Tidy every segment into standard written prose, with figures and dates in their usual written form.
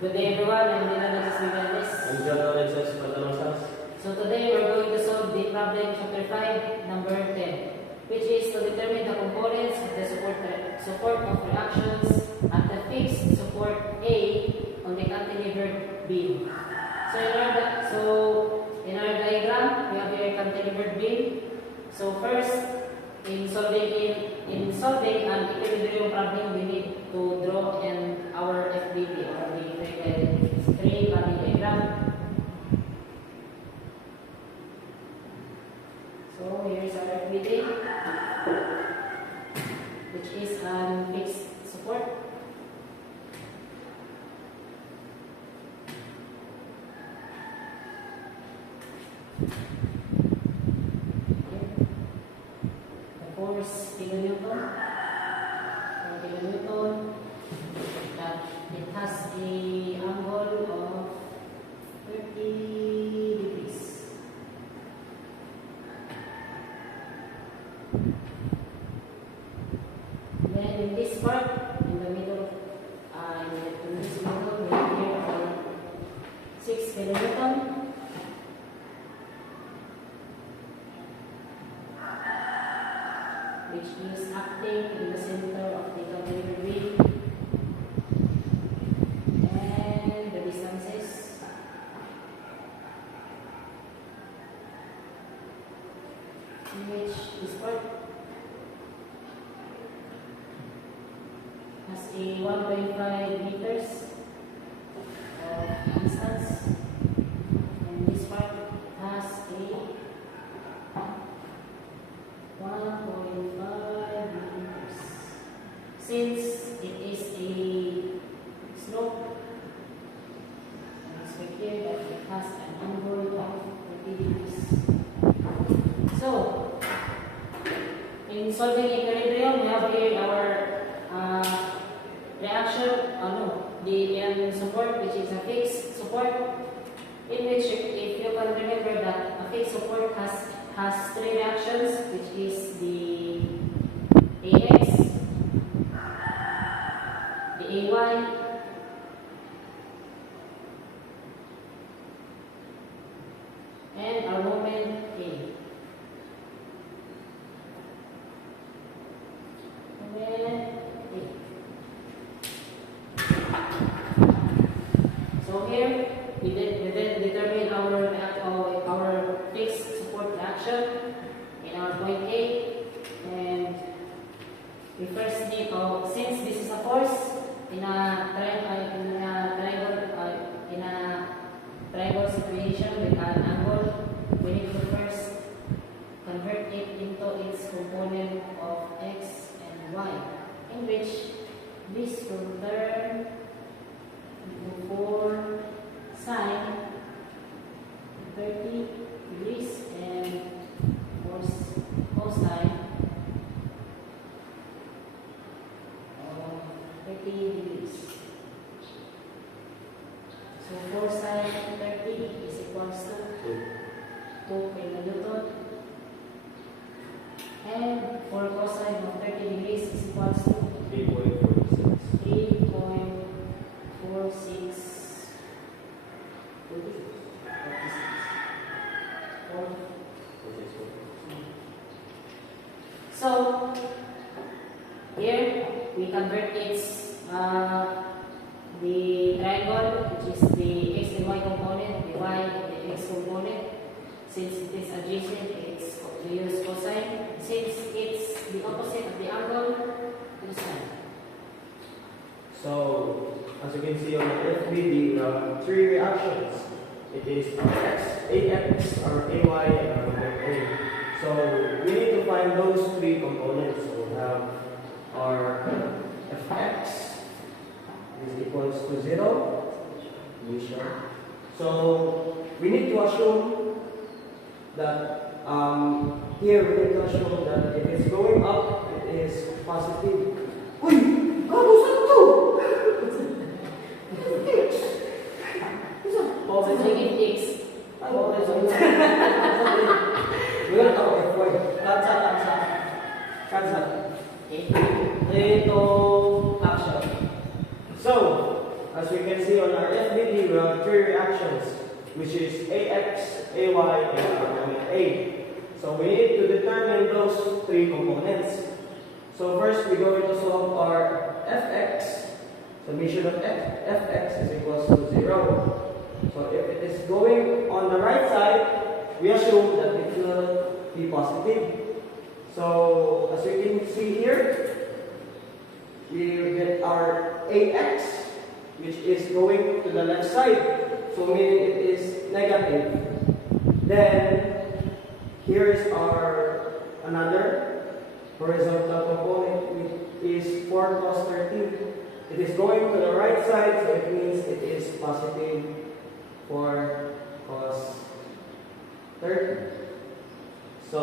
Good day everyone, I'm Dylan Nagsis. I'm John Lawrence Patanosas. So today we're going to solve the problem chapter 5, number 10, which is to determine the components of the support of reactions at the fixed support A on the cantilevered beam. So in our diagram, we have here a cantilevered beam. So first, in solving an equilibrium problem, we need to draw our FBD or the free body diagram. So here's our FBD, which is a fixed support. Force kilonewton, that it has a angle of 30 degrees. Then in this part, in the middle, in this middle, we have here our 6 kilonewton. Which is acting in the center of the cantilever beam, and the distances in which this part has a 1.5 meters of distance, and this part has a 1.5 meters. Since it is a slope, I expect here that it has an angle of 30 degrees. So, in solving equilibrium, we have here our reaction, the support, which is a fixed support, in which if you can remember that a fixed support has 3 reactions, which is the AX, the AY, and our moment A. So here we then determine our fixed support reaction in our point A, and we first need since this is a force in a triangle situation with an angle, we need to first convert it into its component of x and y, in which this will turn into 4 sine 30 degrees and cosine of 30 degrees. So 4 sine 30 is equals to 2 kilonewton, and 4 cosine of 30 degrees is equals to 3.46. 3.46. So here we convert the triangle, which is the x and y component, the y and the x component. Since it is adjacent, we use cosine. Since it's the opposite of the angle, use sine. So, as you can see on the FBD, we have 3 reactions. It is AX, or AY, and A. So, we need to find those 3 components. So, we have our Fx is equals to 0. So, we need to assume that here we need to assume that if it's going up, it is positive. Uy! X. We're talking F1. Cancel. Ito action. So, as we can see see on our FBD, we have three reactions, which is AX, AY, and our moment A. So we need to determine those three components. So first, we're going to solve our Fx. Summation of Fx is equals to 0. So if it is going on the right side, we assume that it will be positive. So as you can see here, we get our AX, which is going to the left side. So meaning it is negative. Then here is our another horizontal component, which is 4 cos 13. It is going to the right side, so it means it is positive 4 cos 30. So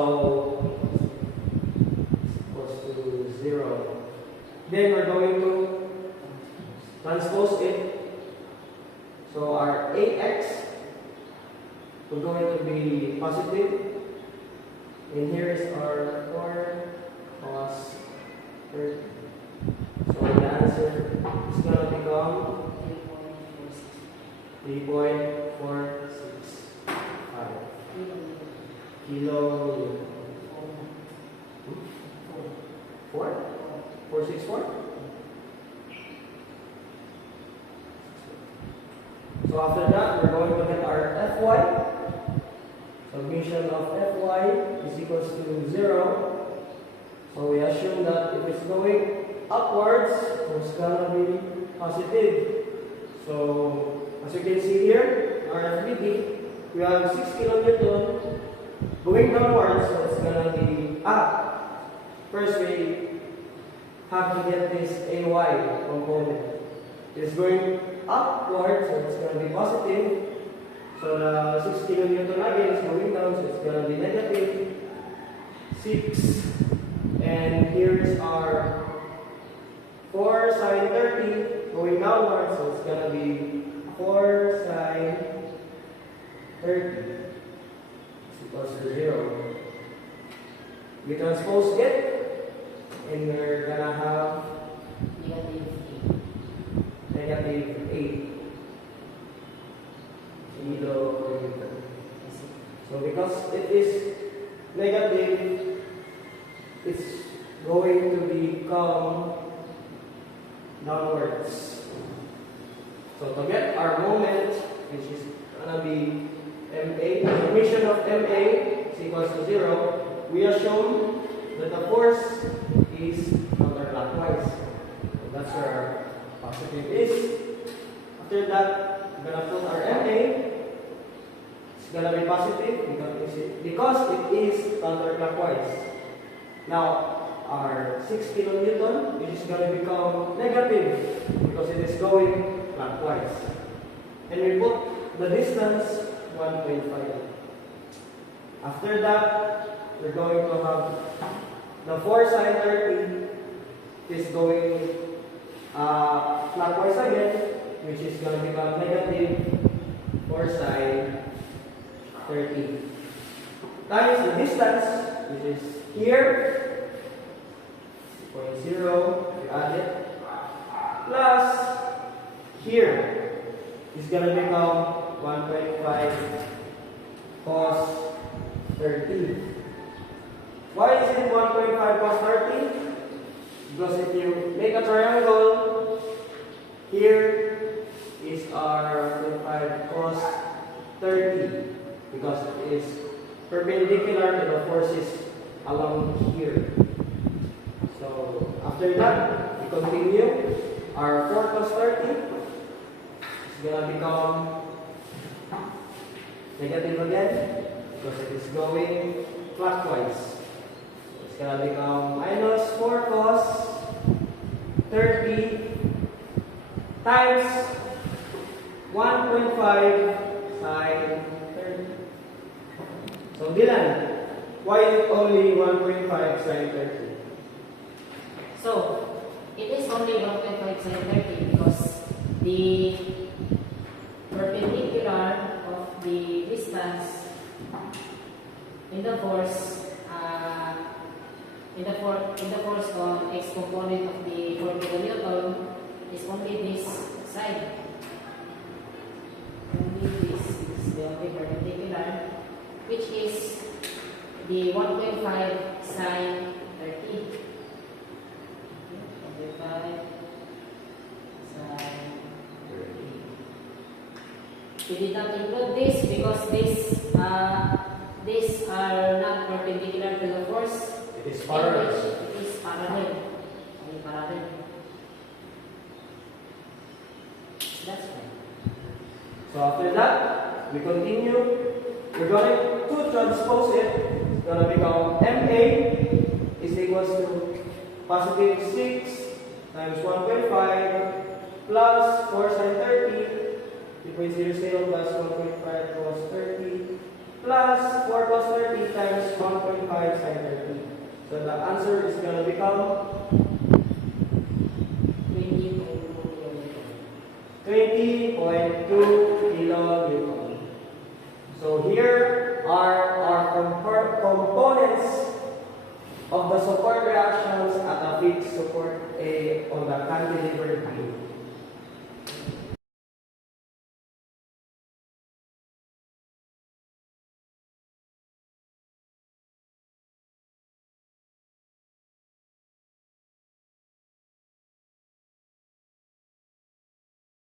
equals to 0. Then we're going to transpose it. So our AX we're going to be positive. And here is our 4 cos 30. So the answer is going to become 3.465 kilo. 464? So after that, we're going to get our Fy. Summation of Fy is equals to 0. So we assume that if it's going upwards, it's gonna be positive. So as you can see here, our FBD, we have 6 kilonewton going downwards, so it's gonna be up. First, we have to get this AY component. It's going upwards, so it's gonna be positive. So the 6 kilonewton again is going down, so it's gonna be negative 6. And here is our 4 sine 30 going downwards, so it's gonna be 4 sine 30 is equals to 0. We transpose it, and we're gonna have negative 8 kilonewton. So because it is negative, it's going to become downwards. So to get our moment, which is gonna be MA, the summation of MA is equals to 0, we assume that the force is counterclockwise. So that's where our positive is. After that, we're gonna put our MA. It's gonna be positive because it is counterclockwise. Now, our 6 kilonewton, which is going to become negative because it is going clockwise. And we put the distance 1.5. After that, we're going to have the 4 sine 30 is going clockwise again, which is going to become negative 4 sine 30 times the distance, which is here, 0.0, we add it, plus here is going to become 1.5 cos 30. Why is it 1.5 cos 30? Because if you make a triangle, here is our 1.5 cos 30 because it is perpendicular to the forces along here. So after that, we continue. Our 4 cos 30 is going to become negative again because it is going clockwise. So it's going to become minus 4 cos 30 times 1.5 sine 30. So Dylan, why is it only 1.5 sine 30? So, it is only 1.5 sine 30 because the perpendicular of the distance in the force on x component of the 4 kilonewton is only this side. the 1.5 sine 30. 1.5 sine 30. We did not include this because these are not perpendicular to the force. It is parallel. It is parallel. Okay, parallel. That's fine. So after that, we continue. We're going to transpose it. It's going to become MA is equals to positive 6 times 1.5 plus 4 sine 30. 3.00 plus 1.5 cos 30 plus 4 cos 30 times 1.5 sine 30. So the answer is going to become 20.2 kilonewton. So here are our components of the support reactions at a fixed support A on the cantilever beam.